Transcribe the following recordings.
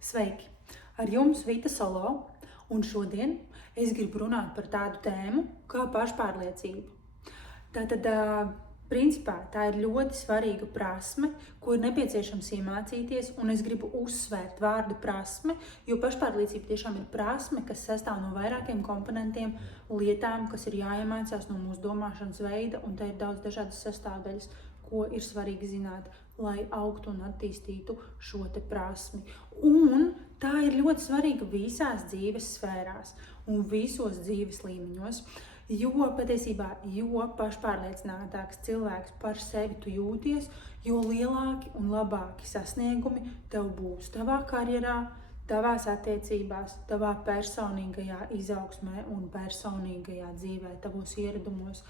Sveiki! Ar jums Vita Solo, un šodien es gribu runāt par tādu tēmu kā pašpārliecība. Tātad, principā, tā ir ļoti svarīga prasme, ko ir nepieciešams iemācīties, un es gribu uzsvērt vārdu prasme, jo pašpārliecība tiešām ir prasme, kas sastāv no vairākiem komponentiem, lietām, kas ir jāiemācās no mūsu domāšanas veida, un te ir daudz dažādas sastāvdaļas, ko ir svarīgi zināt, lai augtu un attīstītu šo te prasmi. Un tā ir ļoti svarīga visās dzīves sfērās un visos dzīves līmeņos, jo patiesībā, jo pašpārliecinātāks cilvēks par sevi tu jūties, jo lielāki un labāki sasniegumi tev būs tavā karjerā, tavās attiecībās, tavā personīgajā izaugsmē un personīgajā dzīvē, tavos ieradumos,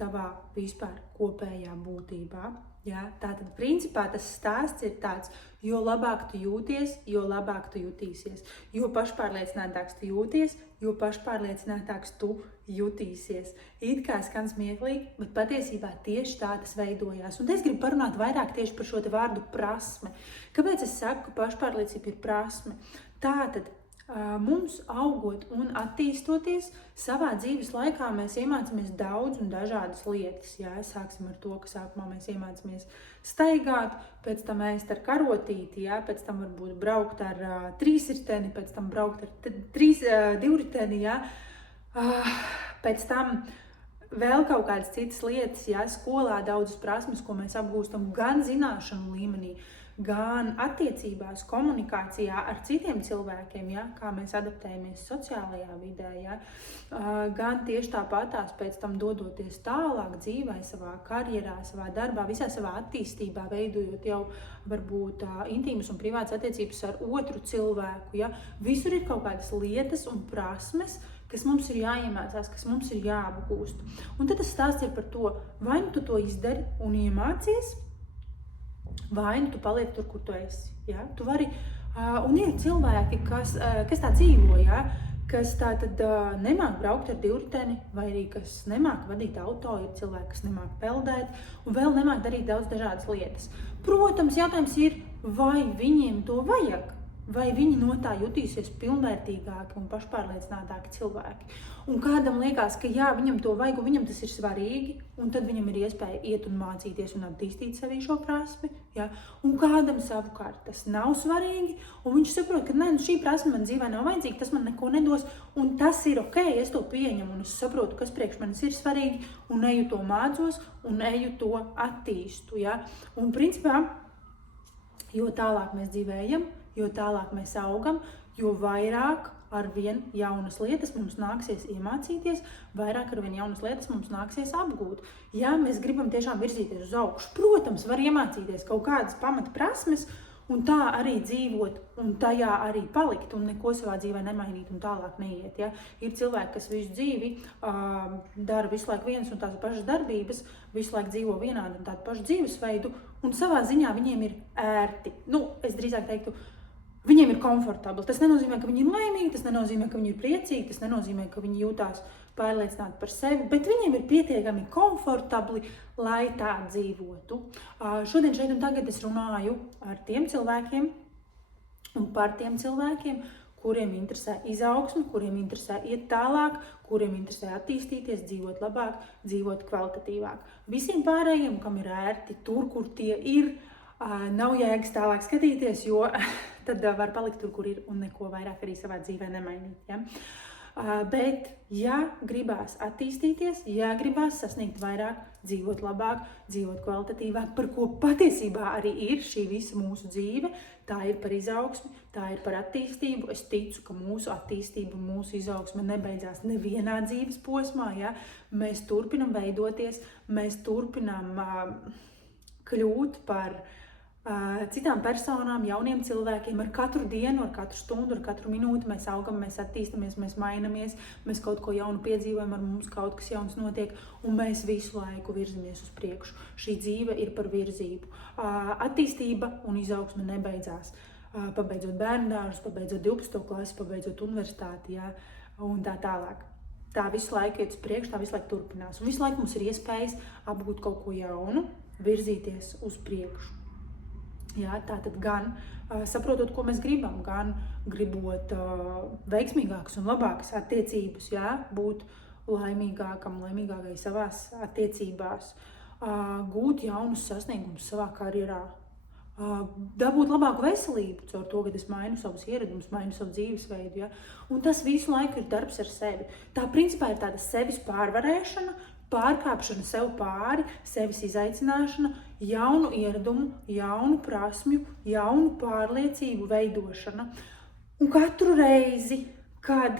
tavā vispār kopējā būtībā. Ja? Tātad, principā, tas stāsts ir tāds, jo labāk tu jūties, jo labāk tu jutīsies. Jo pašpārliecinātāks tu jūties, jo pašpārliecinātāks tu jutīsies. It kā skan smieklīgi, bet patiesībā tieši tā tas veidojās. Un es gribu parunāt vairāk tieši par šo te vārdu prasme. Kāpēc es saku, ka pašpārliecība ir prasme? Tātad, mums augot un attīstoties, savā dzīves laikā mēs iemācāmies daudz un dažādas lietas. Jā, sāksim ar to, ka sākumā mēs iemācāmies staigāt, pēc tam ēst ar karotīti, jā, pēc tam varbūt braukt ar trīsriteni, pēc tam braukt ar divriteni, jā, pēc tam vēl kaut kādas citas lietas, jā, skolā daudzas prasmes, ko mēs apgūstam gan zināšanu līmenī, gan attiecībās, komunikācijā ar citiem cilvēkiem, ja, kā mēs adaptējamies sociālajā vidē, ja, gan tieši tāpatās pēc tam dodoties tālāk dzīvē, savā karjerā, savā darbā, visā savā attīstībā, veidojot jau varbūt intīmas un privātas attiecības ar otru cilvēku. Ja. Visur ir kaut kādas lietas un prasmes, kas mums ir jāiemācās, kas mums ir jāapgūst. Un tad tas stāsts ir par to, vai nu tu to izdari un iemācies, vai nu tu paliek tur, kur tu esi. Ja? Tu vari, un ir cilvēki, kas tā dzīvo, ja? Kas tā tad nemāk braukt ar divriteni, vai arī kas nemāk vadīt auto, ir cilvēki, kas nemāk peldēt, un vēl nemāk darīt daudz dažādas lietas. Protams, jautājums ir, vai viņiem to vajag, vai viņi no tā jutīsies pilnvērtīgāki un pašpārliecinātāki cilvēki. Un kādam liekas, ka jā, viņam to vajag un viņam tas ir svarīgi, un tad viņam ir iespēja iet un mācīties un attīstīt sevī šo prasmi. Ja? Un kādam savukārt tas nav svarīgi, un viņš saprot, ka nē, šī prasme man dzīvē nav vajadzīga, tas man neko nedos, un tas ir ok, es to pieņemu, un es saprotu, kas priekš manis ir svarīgi, un eju to mācos, un eju to attīstu. Ja? Un principā, jo tālāk mēs dzīvējam, jo tālāk mēs augam, jo vairāk arvien jaunas lietas mums nāksies iemācīties, vairāk arvien jaunas lietas mums nāksies apgūt. Ja mēs gribam tiešām virzīties uz augšu, protams, var iemācīties kaut kādas pamata prasmes un tā arī dzīvot un tajā arī palikt un neko savā dzīvē nemainīt un tālāk neiet. Ja? Ir cilvēki, kas visu dzīvi dara visu laiku vienas un tās pašas darbības, visu laiku dzīvo vienādu un tādu pašu dzīvesveidu un savā ziņā viņiem ir ērti. Es drīzāk teiktu, viņiem ir komfortabli. Tas nenozīmē, ka viņi ir laimīgi, tas nenozīmē, ka viņi ir priecīgi, tas nenozīmē, ka viņi jūtās pārliecināti par sevi, bet viņiem ir pietiekami komfortabli, lai tā dzīvotu. Šodien šeit un tagad es runāju ar tiem cilvēkiem un par tiem cilvēkiem, kuriem interesē izaugsme, kuriem interesē iet tālāk, kuriem interesē attīstīties, dzīvot labāk, dzīvot kvalitatīvāk. Visiem pārējiem, kam ir ērti tur, kur tie ir, nav jēgas tālāk skatīties, jo tad var palikt tur, kur ir un neko vairāk arī savā dzīvē nemainīt. Ja? Bet, ja gribās attīstīties, ja gribās sasniegt vairāk, dzīvot labāk, dzīvot kvalitatīvāk, par ko patiesībā arī ir šī visa mūsu dzīve, tā ir par izaugsmi, tā ir par attīstību. Es ticu, ka mūsu attīstība, mūsu izaugsme nebeidzās nevienā dzīves posmā. Ja? Mēs turpinam veidoties, mēs turpinam kļūt par citām personām, jauniem cilvēkiem. Ar katru dienu, ar katru stundu, ar katru minūti mēs augam, mēs attīstamies, mēs mainamies, mēs kaut ko jaunu piedzīvojam, ar mums kaut kas jauns notiek, un mēs visu laiku virzamies uz priekšu. Šī dzīve ir par virzību. Attīstība un izaugsme nebeidzās. Pabeidzot bērndārzus, pabeidzot 12. klasi, pabeidzot universitāti, ja, un tā tālāk. Tā visu laiku iet uz priekšu, tā visu laiku turpinās. Un visu laiku mums ir iespējas apgūt kaut ko jaunu, virzīties uz priekšu. Jā, tātad gan saprotot, ko mēs gribam, gan gribot veiksmīgākas un labākas attiecības, jā, būt laimīgākai savās attiecībās, gūt jaunus sasniegumus savā karjerā, dabūt labāku veselību caur to, kad es mainu savus ieradumus, mainu savu dzīvesveidu, ja? Un tas visu laiku ir darbs ar sevi. Tā principā ir tāda sevis pārvarēšana, pārkāpšana sev pāri, sevis izaicināšana, jaunu ieradumu, jaunu prasmju, jaunu pārliecību veidošana. Un katru reizi, kad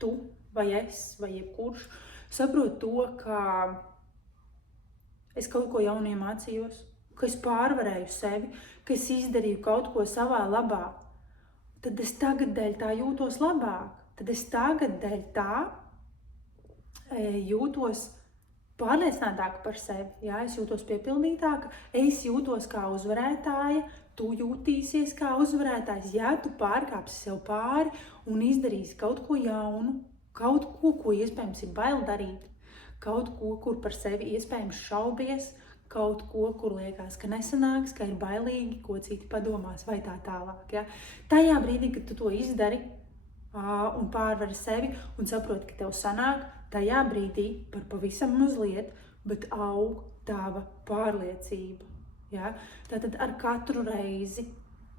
tu vai es vai jebkurš saprot to, ka es kaut ko jaunu iemācījos, ka es pārvarēju sevi, ka es izdarīju kaut ko savā labā, tad es tagad dēļ tā jūtos labāk. Tad es tagad dēļ tā jūtos pārliecinātāka par sevi. Jā, es jūtos piepildītāka, es jūtos kā uzvarētāja, tu jūtīsies kā uzvarētājs. Jā, tu pārkāpsi sev pāri un izdarīsi kaut ko jaunu, kaut ko, ko iespējams ir bail darīt, kaut ko, kur par sevi iespējams šaubies, kaut ko, kur liekas, ka nesanāks, ka ir bailīgi, ko citi padomās vai tā tālāk. Ja? Tajā brīdī, kad tu to izdari un pārvari sevi un saproti, ka tev sanāk, tajā brīdī par pavisam mazliet, bet aug tava pārliecība. Ja? Tātad ar katru reizi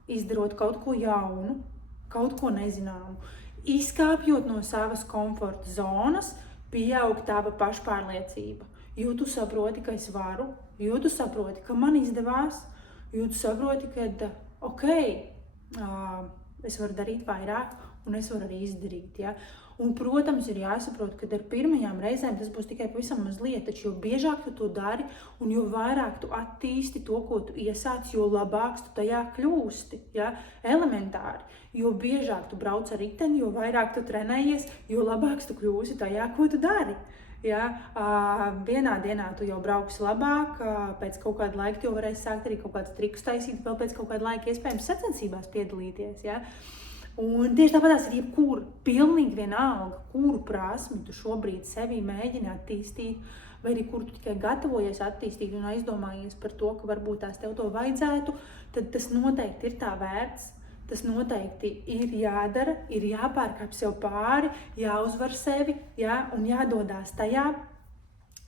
izdarot kaut ko jaunu, kaut ko nezināmu, izkāpjot no savas komforta zonas, pieaug tava pašpārliecība. Jo tu saproti, ka es varu, jo tu saproti, ka man izdevās, jo tu saproti, ka es varu darīt vairāk un es varu arī izdarīt. Ja? Un, protams, ir jāsaprot, ka ar pirmajām reizēm tas būs tikai pavisam mazliet, taču jo biežāk tu to dari un jo vairāk tu attīsti to, ko tu iesāc, jo labāks tu tajā kļūsti. Ja? Elementāri. Jo biežāk tu brauc ar riteni, jo vairāk tu trenējies, jo labāks tu kļūsi tajā, ko tu dari. Ja, vienā dienā tu jau brauksi labāk, pēc kaut kāda laika jau varēsi sākt arī kaut kādus trikus taisīt, vēl pēc kaut kāda laika iespējams sacensībās piedalīties. Ja. Un tieši tāpatās ir jebkura, pilnīgi vienalga, kuru prasmi tu šobrīd sevi mēģini attīstīt, vai arī kur tu tikai gatavojies attīstīt un aizdomājies par to, ka varbūt tās tev to vajadzētu, tad tas noteikti ir tā vērts. Tas noteikti ir jādara, ir jāpārkāp sev pāri, jāuzvar sevi, jā, un jādodās tajā,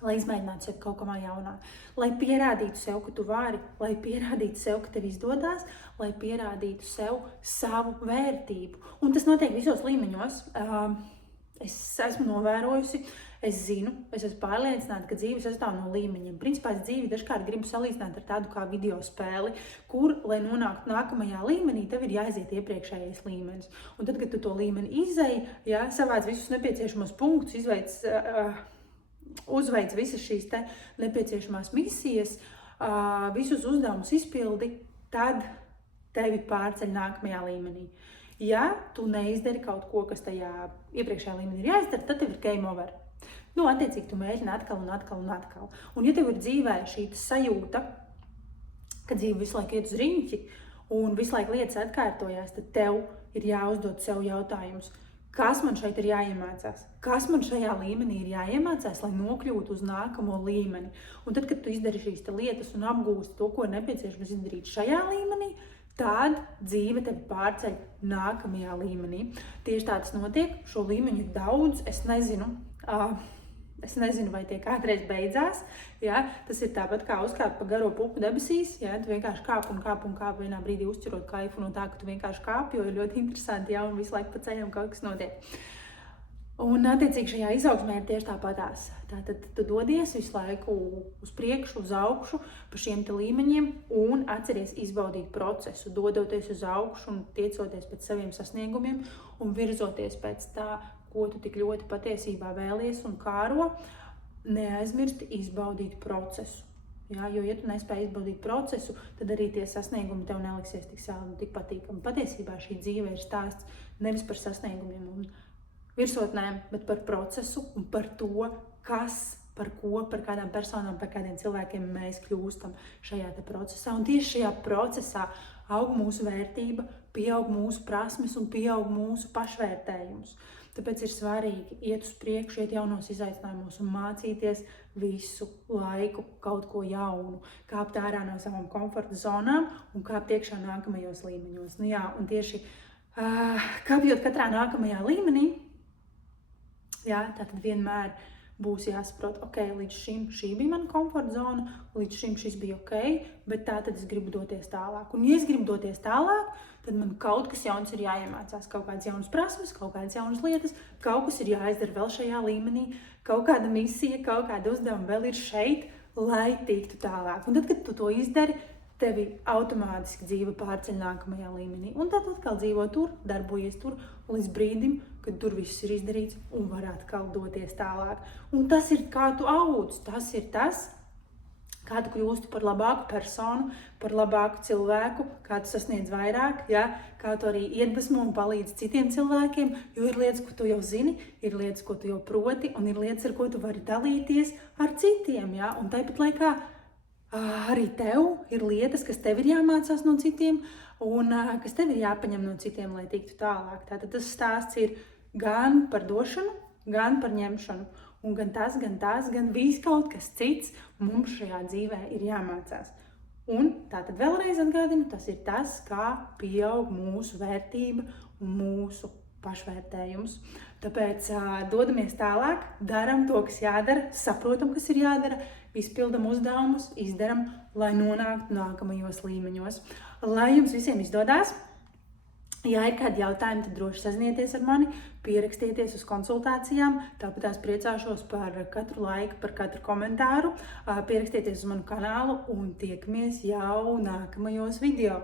lai izmēģinātu sevi kaut kamā jaunā. Lai pierādītu sev, ka tu vari, lai pierādītu sev, ka tev izdodās, lai pierādītu sev savu vērtību. Un tas notiek visos līmeņos. Es esmu novērojusi, es zinu, es esmu pārliecināta, ka dzīve sastāv no līmeņiem. Principā es dzīvi dažkārt gribu salīdzināt ar tādu kā video spēli, kur, lai nonāktu nākamajā līmenī, tev ir jāiziet iepriekšējais līmenis. Un tad, kad tu to līmeni izēji, ja, savāc visus nepieciešamos punktus, uzveic visas šīs te nepieciešamās misijas, visus uzdevumus izpildi, tad tevi pārceļ nākamajā līmenī. Ja tu neizdari kaut ko, kas tajā iepriekšējā līmenī ir jāizdara, tad tev ir game over. Nu, attiecīgi, tu mēģini atkal un atkal un atkal. Un ja tev ir dzīvē šī sajūta, ka dzīve visu laiku iet uz riņķi un visu laiku lietas atkārtojās, tad tev ir jāuzdod sev jautājumus. Kas man šeit ir jāiemācās? Kas man šajā līmenī ir jāiemācās, lai nokļūtu uz nākamo līmeni? Un tad, kad tu izdari šīs lietas un apgūsti to, ko nepieciešams izdarīt šajā līmenī, tad dzīve tevi pārceļ nākamajā līmenī. Tieši tā tas notiek, šo līmeņu ir daudz, es nezinu, vai tie kādreiz beidzās. Ja? Tas ir tāpat kā uzkāpt pa garo pupu debesīs, ja? Tu vienkārši kāp un kāp vienā brīdī uzķirot kaifu no tā, ka tu vienkārši kāp, jo ir ļoti interesanti, ja? Un visu laiku pa ceļam kaut kas notiek. Un, attiecīgi, šajā izaugsmē ir tieši tāpatās. Tātad tu dodies visu laiku uz priekšu, uz augšu pa šiem te līmeņiem un atceries izbaudīt procesu, dodoties uz augšu un tiecoties pēc saviem sasniegumiem un virzoties pēc tā, ko tu tik ļoti patiesībā vēlies un kāro, neaizmirsti izbaudīt procesu. Ja, jo, ja tu nespēji izbaudīt procesu, tad arī tie sasniegumi tev neliksies tik saldi un tik patīkami. Patiesībā šī dzīve ir stāsts nevis par sasniegumiem un virsotnēm, bet par procesu un par to, kas, par ko, par kādām personām, par kādiem cilvēkiem mēs kļūstam šajā te procesā. Un tieši šajā procesā aug mūsu vērtība, pieaug mūsu prasmes un pieaug mūsu pašvērtējums. Tāpēc ir svarīgi iet uz priekšu, iet jaunos izaicinājumos un mācīties visu laiku kaut ko jaunu, kāpt ārā no savām komforta zonām un kāpt iekšā nākamajos līmeņos. Nu jā, un tieši kāpjot katrā nākamajā līmenī, jā, tātad vienmēr būs jāsaprot, ok, līdz šim šī bija mana komforta zona, līdz šim šis bija ok, bet tātad es gribu doties tālāk. Un ja es gribu doties tālāk, tad man kaut kas jauns ir jāiemācās, kaut kādas jaunas prasmes, kaut kādas jaunas lietas, kaut kas ir jāizdara vēl šajā līmenī, kaut kāda misija, kaut kāda uzdevuma vēl ir šeit, lai tiktu tālāk. Un tad, kad tu to izdari, tevi automātiski dzīve pārceļ nākamajā līmenī. Un tad atkal dzīvo tur, darbojies tur, līdz brīdim, kad tur viss ir izdarīts un var atkal doties tālāk. Un tas ir kā tu audz, tas ir tas, kā tu kļūsti par labāku personu, par labāku cilvēku, kā tu sasniedz vairāk, ja? Kā tu arī iedvesmo un palīdz citiem cilvēkiem, jo ir lietas, ko tu jau zini, ir lietas, ko tu jau proti, un ir lietas, ar ko tu vari dalīties ar citiem. Ja? Un tāpat laikā arī tev ir lietas, kas tev ir jāmācās no citiem un kas tev ir jāpaņem no citiem, lai tiktu tālāk. Tātad tas stāsts ir gan par došanu, gan par ņemšanu. Un gan tas, gan viss kaut kas cits mums šajā dzīvē ir jāmācās. Un tātad vēlreiz atgādinu, tas ir tas, kā pieaug mūsu vērtība un mūsu pašvērtējums. Tāpēc dodamies tālāk, daram to, kas jādara, saprotam, kas ir jādara, izpildam uzdevumus, izdaram, lai nonāktu nākamajos līmeņos. Lai jums visiem izdodās! Ja ir kādi jautājumi, tad droši sazinieties ar mani, pierakstieties uz konsultācijām, tāpat tās priecāšos par katru laiku, par katru komentāru, pierakstieties uz manu kanālu un tiekamies jau nākamajos video.